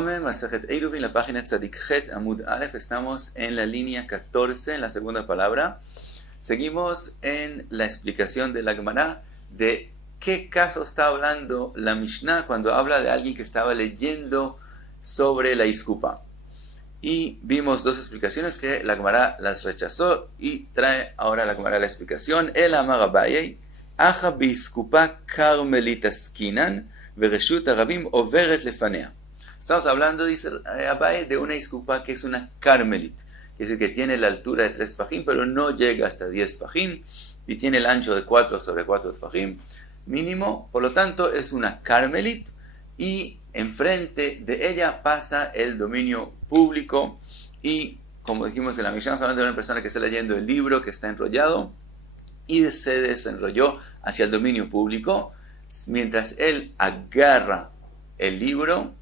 Yome, Masejet Eiruvin, la página Tzadik Het Amud Aleph. Estamos en la línea 14, en la segunda palabra. Seguimos en la explicación de la Gemara de qué caso está hablando la Mishnah cuando habla de alguien que estaba leyendo sobre la Iskupa. Y vimos dos explicaciones que la Gemara las rechazó y trae ahora la Gemara la explicación. El Amar Abaye, Aja Biskupa Carmelita Skinan, Vereshut Arabim Overet Lefanea. Estamos hablando, dice Abaye, de una Iskupa que es una Carmelit. Es decir, que tiene la altura de 3 tfajim, pero no llega hasta 10 tfajim, y tiene el ancho de 4 sobre 4 tfajim mínimo. Por lo tanto, es una Carmelit, y enfrente de ella pasa el dominio público. Y como dijimos en la Mishnah, estamos hablando de una persona que está leyendo el libro, que está enrollado, y se desenrolló hacia el dominio público. Mientras él agarra el libro,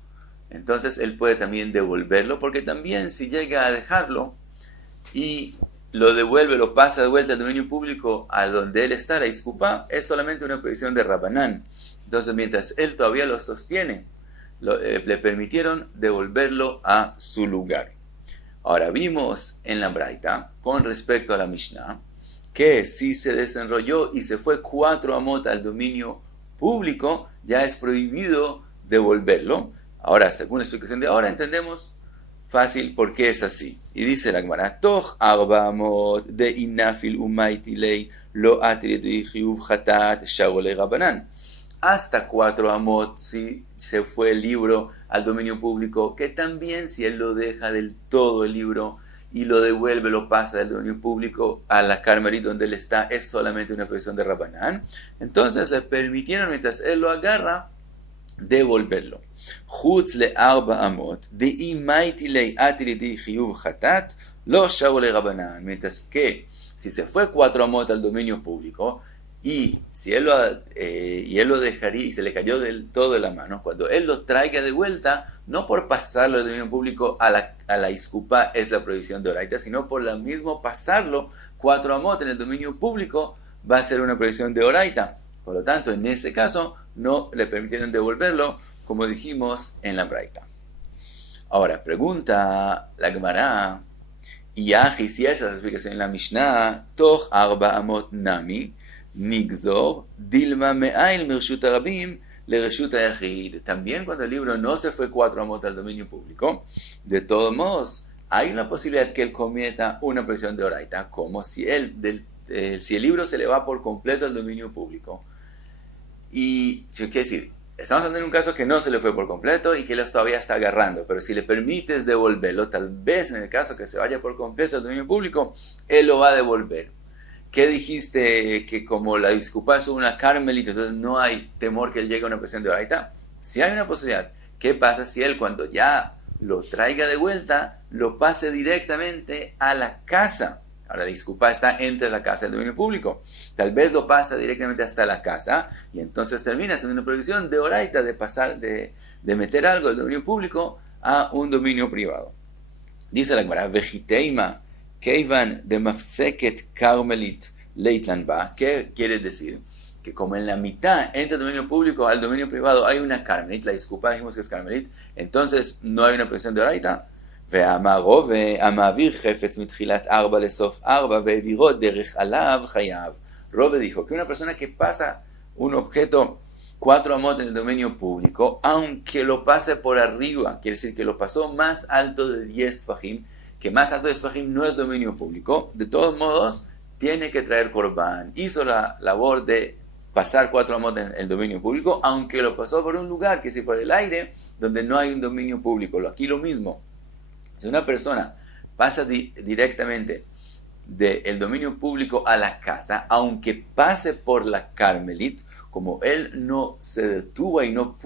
entonces él puede también devolverlo, porque también si llega a dejarlo y lo devuelve, lo pasa de vuelta al dominio público a donde él está, la Iskupa, es solamente una prohibición de Rabanán. Entonces mientras él todavía lo sostiene, le permitieron devolverlo a su lugar. Ahora vimos en la Braita, con respecto a la Mishnah, que si se desenrolló y se fue 4 amot al dominio público, ya es prohibido devolverlo. Ahora, según la explicación de ahora, entendemos fácil por qué es así. Y dice la Gemara, Toch arba amot de inafil umaitilei lo atridu chiyuv chatat shagole rabanan. Hasta 4 amot si se fue el libro al dominio público, que también si él lo deja del todo el libro y lo devuelve, lo pasa del dominio público a la Carmelit donde él está, es solamente una prohibición de Rabanán. Entonces le permitieron, mientras él lo agarra, devolverlo. Chutz le arba amot de imaiti lei atiridi chiyuv chatat lo shagole rabanan. Mientras que si se fue 4 amot al dominio público y si él lo dejaría y se le cayó del todo de la mano, cuando él lo traiga de vuelta, no por pasarlo al dominio público a la Iskupa es la prohibición de Oraita, sino por lo mismo pasarlo 4 amot en el dominio público va a ser una prohibición de Oraita. Por lo tanto, en ese caso, no le permitieron devolverlo, como dijimos en la Braita. Ahora, pregunta la Gemara, y si esa es la explicación en la Mishnah, Toch arba amot nami, nigzor, dilma me'ail mirshut arabim, le reshut ayachid. También cuando el libro no se fue 4 amot al dominio público, de todos modos, hay una posibilidad que él cometa una prohibición de Oraita, como si si el libro se le va por completo al dominio público. Y, ¿qué decir? Estamos hablando de un caso que no se le fue por completo y que él todavía está agarrando, pero si le permites devolverlo, tal vez en el caso que se vaya por completo al dominio público, él lo va a devolver. ¿Qué dijiste? Que como la Iskupa es una Carmelita, entonces no hay temor que él llegue a una presión de Oraita. Si hay una posibilidad, ¿qué pasa si él cuando ya lo traiga de vuelta, lo pase directamente a la casa? Ahora la Iskupa está entre la casa y el dominio público. Tal vez lo pasa directamente hasta la casa y entonces termina siendo una prohibición de Oraita de pasar, de meter algo del dominio público a un dominio privado. Dice la Gemara, Vejiteima Keivan de Mafseket Carmelit Leitlanba. ¿Qué quiere decir? Que como en la mitad entre el dominio público al dominio privado hay una Carmelit, la Iskupa dijimos que es Carmelit, entonces no hay una prohibición de Oraita. ואמרו והמעביר חפץ מתחילת 4 לסוף 4 והעבירו דרך עליו חייב. Robe dijo que una persona que pasa un objeto 4 amot en el dominio público, aunque lo pase por arriba, quiere decir que lo pasó más alto de 10 tfajim, que más alto de 10 tfajim no es dominio público, de todos modos tiene que traer korban. Hizo la labor de pasar 4 amot en el dominio público, aunque lo pasó por un lugar, que es por el aire, donde no hay un dominio público. Aquí lo mismo. Si una persona pasa directamente del dominio público a la casa, aunque pase por la Carmelit, como él no se detuvo y no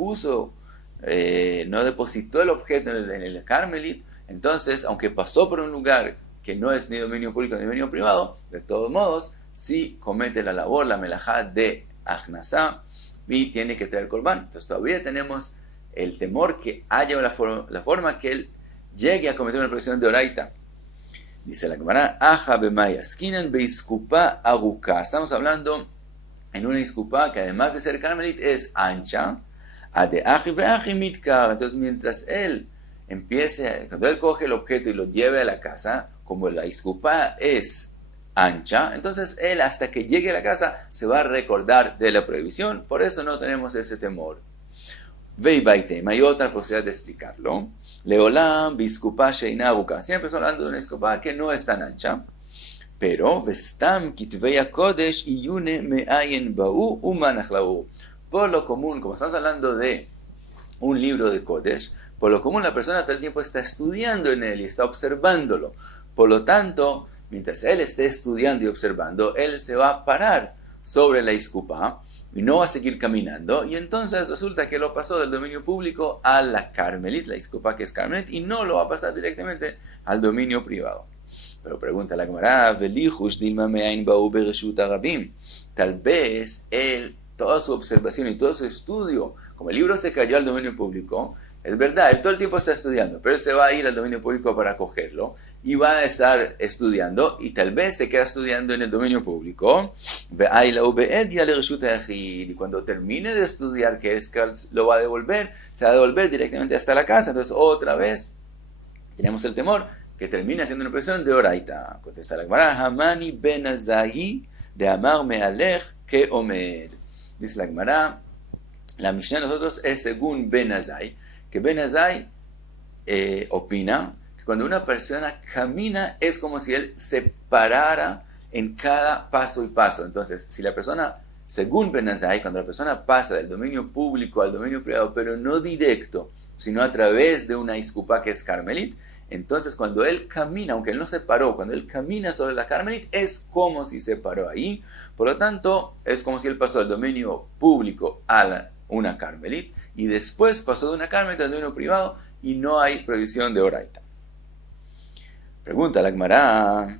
depositó el objeto en el Carmelit, entonces, aunque pasó por un lugar que no es ni dominio público ni dominio privado, de todos modos, sí comete la labor, la melajá de Achnasá, y tiene que traer Korban. Entonces todavía tenemos el temor que haya la forma que él llegue a cometer una prohibición de Oraita. Dice la Gemara, Aja bemaya skinan beiskupa aruka. Estamos hablando en una iskupa que además de ser Carmelit es ancha. Ade aji veaji mitkar. Entonces mientras él cuando él coge el objeto y lo lleve a la casa, como la iskupá es ancha, entonces él hasta que llegue a la casa se va a recordar de la prohibición, por eso no tenemos ese temor. Veibaitem, hay otra posibilidad de explicarlo. Leolam, biskupá sheinaruka. Siempre estamos hablando de una iskupá que no es tan ancha, pero vestam kitvei hakodesh iyune me'ayin ba'u umanachlau. Por lo común, como estamos hablando de un libro de Kodesh, por lo común la persona todo el tiempo está estudiando en él y está observándolo. Por lo tanto, mientras él esté estudiando y observando, él se va a parar sobre la iskupá y no va a seguir caminando. Y entonces resulta que lo pasó del dominio público a la Carmelit, la iskupá que es Carmelit, y no lo va a pasar directamente al dominio privado. Pero pregunta la Gemara, tal vez él, toda su observación y todo su estudio, como el libro se cayó al dominio público, es verdad, él todo el tiempo está estudiando, pero él se va a ir al dominio público para cogerlo y va a estar estudiando y tal vez se queda estudiando en el dominio público. Y cuando termine de estudiar, que es que lo va a devolver, se va a devolver directamente hasta la casa. Entonces otra vez tenemos el temor que termina siendo una presión de oraita. Contesta la Gemara, Hamani ben Azahi de Amar Mealech que Omed. Dice la Gemara, la Mishnah de nosotros es según Ben Azai, que Ben Azai opina que cuando una persona camina es como si él se parara en cada paso y paso. Entonces, si la persona, según Ben Azai, cuando la persona pasa del dominio público al dominio privado, pero no directo, sino a través de una iskupá que es Carmelit, entonces cuando él camina, aunque él no se paró, cuando él camina sobre la Carmelit, es como si se paró ahí. Por lo tanto, es como si él pasó del dominio público a una Carmelit, y después pasó de una Carmelit al dominio privado, y no hay prohibición de oraita. Pregunta la Gemara,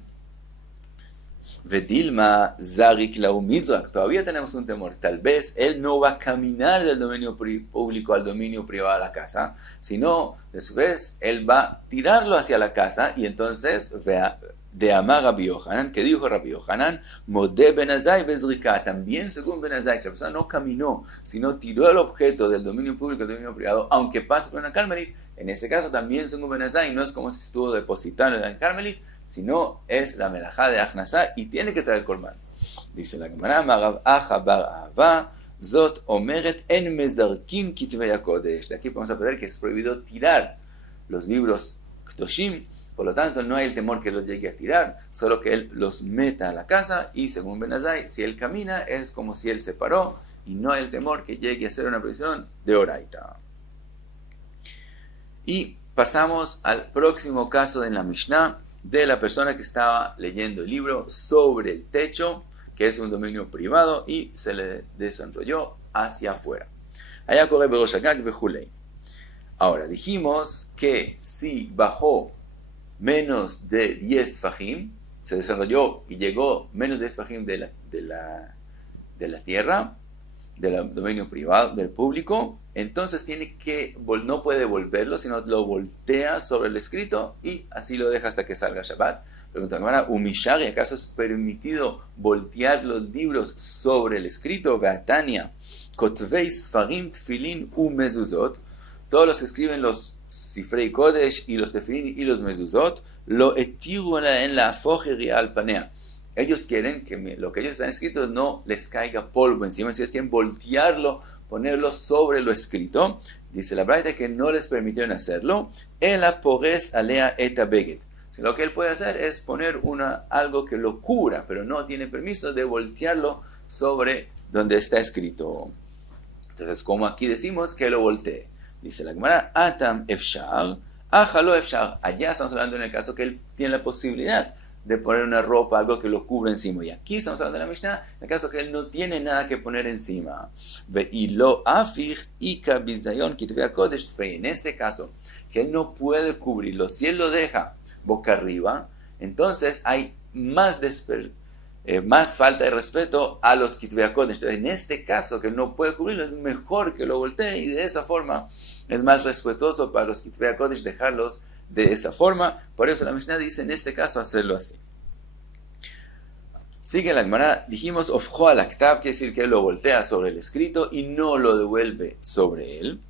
Vedilma Zarik Lau Mizrak, todavía tenemos un temor, tal vez él no va a caminar del dominio público al dominio privado a la casa, sino después él va a tirarlo hacia la casa, y entonces vea, de Amar Rabbi Yohanan, que dijo Rabbi Yohanan, Modé Ben Azai Bezrika, también según Ben Azai, si la persona no caminó, sino tiró el objeto del dominio público al dominio privado, aunque pase por una Carmelit, en ese caso también según Ben Azai, no es como si estuvo depositando en la Carmelit, sino es la melajá de Achnasá y tiene que traer el korban. Dice la Gemara, Marav Acha Bar Ahava, Zot Omeret En Mezarkim Kitvei HaKodesh. De aquí podemos aprender que es prohibido tirar los libros Kdoshim. Por lo tanto, no hay el temor que los llegue a tirar, solo que él los meta a la casa, y según Ben Azai, si él camina, es como si él se paró, y no hay el temor que llegue a ser una prohibición de oraita. Y pasamos al próximo caso en la Mishnah, de la persona que estaba leyendo el libro sobre el techo, que es un dominio privado, y se le desenrolló hacia afuera. Allá corre Berosh Hagag Bejulei. Ahora, dijimos que si bajó menos de 10 tfajim, se desarrolló y llegó menos de 10 tfajim de la tierra, del dominio privado, del público, entonces no puede devolverlo, sino lo voltea sobre el escrito y así lo deja hasta que salga Shabbat. Pregunta la Gemara, ¿Umishari acaso es permitido voltear los libros sobre el escrito? Beatania, Kotvei Sfarim Tfilin Mezuzot, todos los que escriben los Sifrei Kodesh y los Tefilin y los Mezuzot, lo etiruna en la fojería al panea. Ellos quieren que lo que ellos están escritos no les caiga polvo encima, si ellos quieren voltearlo, ponerlo sobre lo escrito. Dice la Braita que no les permitieron hacerlo. El apores alea eta beget. Lo que él puede hacer es poner algo que lo cubra, pero no tiene permiso de voltearlo sobre donde está escrito. Entonces, como aquí decimos que lo voltee. Dice la Gemara, Atam efshar, ajalo efshar. Allá estamos hablando en el caso que él tiene la posibilidad de poner una ropa, algo que lo cubra encima. Y aquí estamos hablando de la Mishnah, en el caso que él no tiene nada que poner encima. En este caso, que él no puede cubrirlo, si él lo deja boca arriba, entonces hay más falta de respeto a los Kitvei HaKodesh. En este caso, que no puede cubrirlo, es mejor que lo voltee, y de esa forma es más respetuoso para los Kitvei HaKodesh dejarlos de esa forma. Por eso la Mishnah dice en este caso hacerlo así. Sigue la Gemara, dijimos ofjo al aktav, quiere decir que él lo voltea sobre el escrito y no lo devuelve sobre él,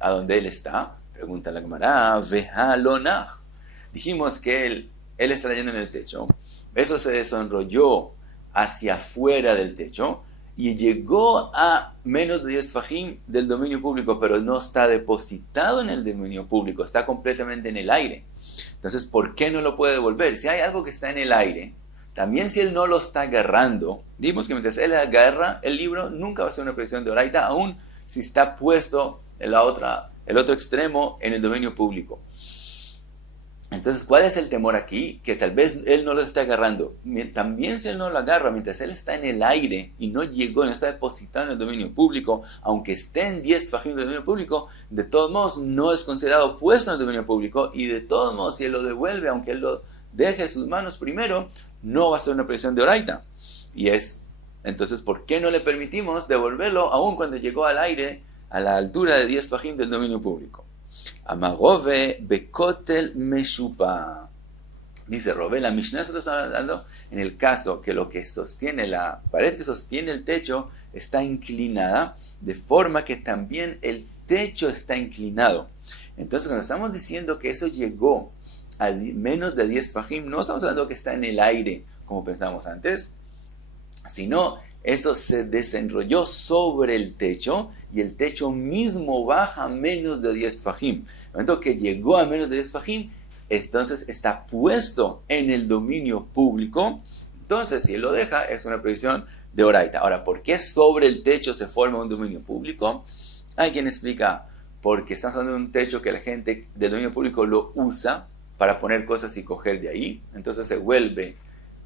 a donde él está. Pregunta la Gemara, vejalonach. Dijimos que él está leyendo en el techo. Eso se desenrolló hacia afuera del techo y llegó a menos de 10 fajim del dominio público, pero no está depositado en el dominio público, está completamente en el aire. Entonces, ¿por qué no lo puede devolver? Si hay algo que está en el aire, también si él no lo está agarrando, dimos que mientras él agarra el libro, nunca va a ser una presión de oraita, aún si está puesto en el otro extremo en el dominio público. Entonces, ¿cuál es el temor aquí? Que tal vez él no lo esté agarrando. También si él no lo agarra, mientras él está en el aire y no llegó, no está depositado en el dominio público, aunque esté en 10 fajim del dominio público, de todos modos no es considerado puesto en el dominio público y de todos modos si él lo devuelve, aunque él lo deje en sus manos primero, no va a ser una presión de oraita. Entonces, ¿por qué no le permitimos devolverlo aun cuando llegó al aire a la altura de 10 fajim del dominio público? Amarove bekotel meshupa. Dice Rove, la Mishnah se está hablando en el caso que lo que sostiene, la pared que sostiene el techo está inclinada, de forma que también el techo está inclinado. Entonces, cuando estamos diciendo que eso llegó a menos de 10 fajim, no estamos hablando que está en el aire, como pensamos antes, sino eso se desenrolló sobre el techo y el techo mismo baja a menos de 10 fajim. En el momento que llegó a menos de 10 fajim, entonces está puesto en el dominio público. Entonces, si él lo deja, es una prohibición de oraita. Ahora, ¿por qué sobre el techo se forma un dominio público? Hay quien explica, porque estamos hablando de un techo que la gente del dominio público lo usa para poner cosas y coger de ahí. Entonces se vuelve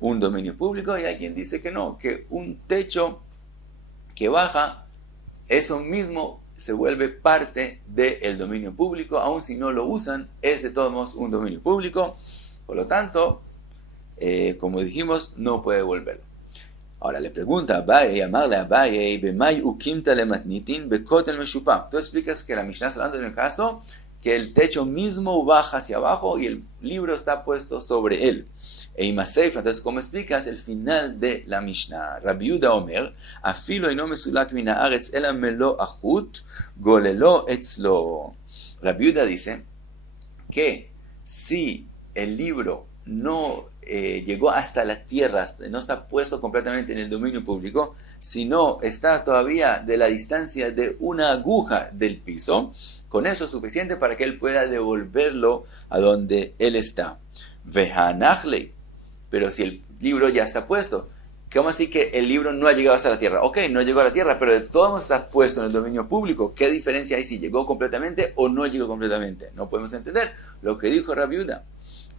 un dominio público, y hay quien dice que no, que un techo que baja, eso mismo se vuelve parte del dominio público, aun si no lo usan, es de todos modos un dominio público, por lo tanto, como dijimos, no puede devolverlo. Ahora le pregunta a Abaye, amarle a Abaye, bemay ukimta le matnitin bekotel meshupa. Tú explicas que la Mishnah está hablando en el caso que el techo mismo baja hacia abajo y el libro está puesto sobre él. Entonces, ¿cómo explicas el final de la Mishnah? Rabbi Yehuda Omer, afilo ino mesulak min haaretz ela melo achut golelo etzlo. Rabbi Yehuda dice que si el libro no llegó hasta la tierra, no está puesto completamente en el dominio público, sino está todavía de la distancia de una aguja del piso, con eso es suficiente para que él pueda devolverlo a donde él está. Vehanachle. Pero si el libro ya está puesto, ¿cómo así que el libro no ha llegado hasta la tierra? Ok, no llegó a la tierra, pero de todos modos está puesto en el dominio público. ¿Qué diferencia hay si llegó completamente o no llegó completamente? No podemos entender lo que dijo Rabbi Yehuda.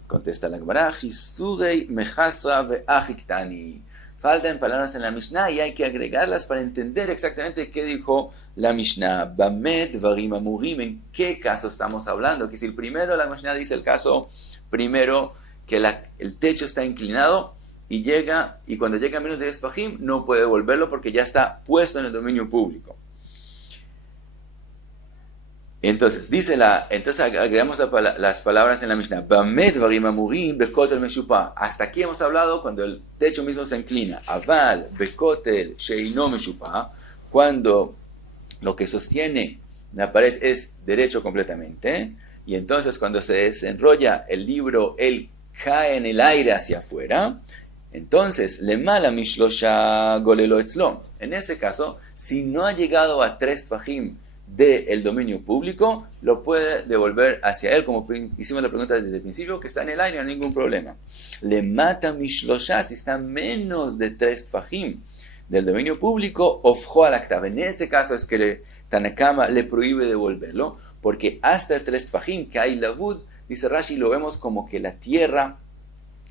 Contesta la Gemara, Jisurei mechasra veajiktani. Faltan palabras en la Mishnah y hay que agregarlas para entender exactamente qué dijo la Mishnah. Bamed varim amurim, ¿en qué caso estamos hablando? Que si el primero, la Mishnah dice el caso primero, que el techo está inclinado y cuando llega a menos de 10 fajim no puede devolverlo porque ya está puesto en el dominio público. Entonces, entonces agregamos las palabras en la Mishnah. Bamed varim amurim bekotel meshupa. Hasta aquí hemos hablado cuando el techo mismo se inclina. Aval bekotel sheino meshupa, cuando lo que sostiene la pared es derecho completamente. Y entonces cuando se desenrolla el libro, él cae en el aire hacia afuera. Entonces, lemala mishlosha golelo etzlo. En ese caso, si no ha llegado a 3 fajim del dominio público, lo puede devolver hacia él, como hicimos la pregunta desde el principio, que está en el aire, no hay ningún problema. Le mata mishlosha, si está menos de 3 fajim del dominio público, ofjo al aktav. En este caso es que Tanakama le prohíbe devolverlo, porque hasta el 3 fajim que hay lavud, dice Rashi, lo vemos como que la tierra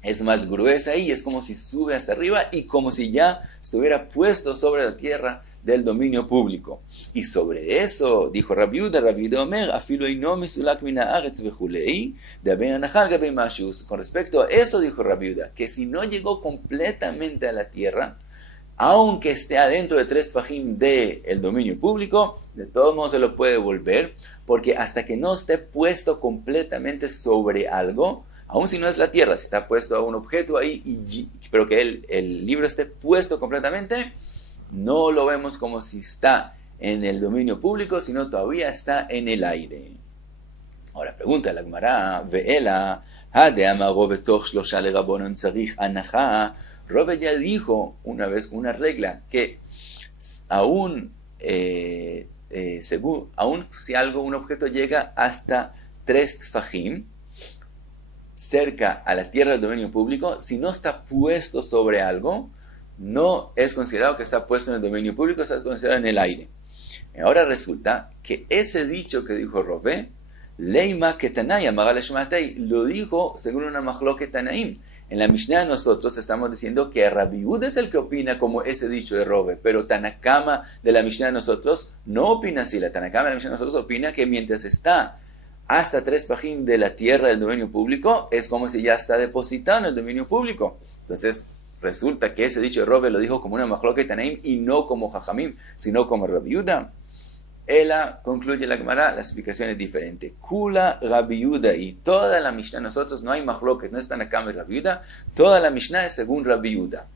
es más gruesa y es como si sube hasta arriba y como si ya estuviera puesto sobre la tierra del dominio público. Y sobre eso dijo Rabbi Yehuda Omer, afilo ino misulak min haaretz vechulei, de ben anachal gabe mashus. Con respecto a eso dijo Rabbi Yehuda, que si no llegó completamente a la tierra, aunque esté adentro de 3 fajim del dominio público, de todos modos se lo puede devolver, porque hasta que no esté puesto completamente sobre algo, aun si no es la tierra, si está puesto a un objeto ahí, pero que el libro esté puesto completamente, no lo vemos como si está en el dominio público, sino todavía está en el aire. Ahora pregunta la Gemara, Ve'ela, Hadeama Rove Toch Shlosha Lerabonon Tzarich Anaha. Rove ya dijo una vez una regla que aún si un objeto llega hasta 3 tfajim, cerca a la tierra del dominio público, si no está puesto sobre algo, no es considerado que está puesto en el dominio público, está considerado en el aire. Ahora resulta que ese dicho que dijo Rove, Leima Ketanay Amagal Shmatei, lo dijo según una Mahloket Tanaim. En la Mishnah nosotros estamos diciendo que Rabbi Yehuda es el que opina como ese dicho de Rove, pero Tanakama de la Mishnah de nosotros no opina así. La Tanakama de la Mishnah de nosotros opina que mientras está hasta 3 tfajim de la tierra del dominio público, es como si ya está depositado en el dominio público. Entonces, resulta que ese dicho de Rove lo dijo como una Mahloket Tanaim y no como Jajamim, sino como Rabbi Yehuda. Ella concluye la Gemara, la explicación es diferente. Kula Rabbi Yehuda, y toda la Mishnah, nosotros no hay Mahloket, no están acá en Rabbi Yehuda, toda la Mishnah es según Rabbi Yehuda.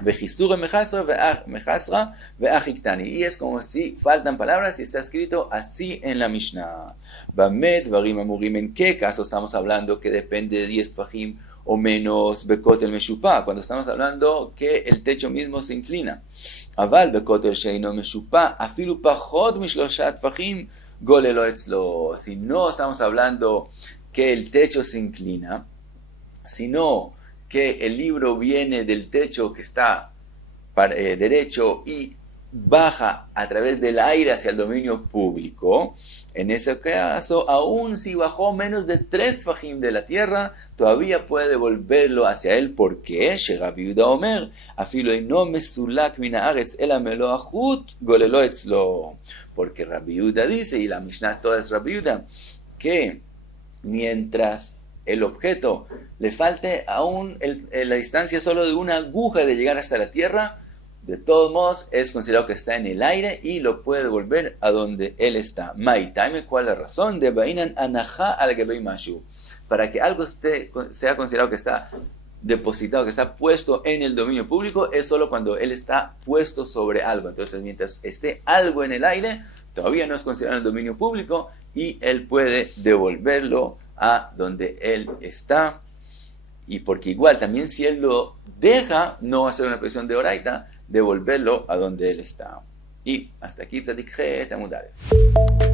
Vejisura mejasra veachiktani. Y es como si faltan palabras y está escrito así en la Mishnah. Bamed varim amurim, ¿en qué caso estamos hablando que depende de 10 tfajim o menos bekot el meshupa? Cuando estamos hablando que el techo mismo se inclina. Aval bekot el sheino meshupa afilu pachot mishloshat tfajim golelo etzlo. Si no estamos hablando que el techo se inclina, sino que el libro viene del techo que está derecho y baja a través del aire hacia el dominio público, en ese caso, aún si bajó menos de 3 tfajim de la tierra, todavía puede devolverlo hacia él. ¿Por qué? Rabbi Yehuda Omer, afilo no mesulak min haaretz ela melo achut golelo etzlo. Porque Rabbi Yehuda dice, y la Mishnah toda es Rabbi Yehuda, que mientras el objeto le falte aún la distancia solo de una aguja de llegar hasta la tierra, de todos modos es considerado que está en el aire y lo puede devolver a donde él está. Maitaime, ¿cuál es la razón? De Bainan Anaha al Gebei Mashu. Para que algo sea considerado que está depositado, que está puesto en el dominio público, es solo cuando él está puesto sobre algo. Entonces, mientras esté algo en el aire, todavía no es considerado en el dominio público y él puede devolverlo a donde él está. Y porque igual también si él lo deja, no va a ser una presión de oraita, devolverlo a donde él está. Y hasta aquí Tzadik Het Amud Aleph.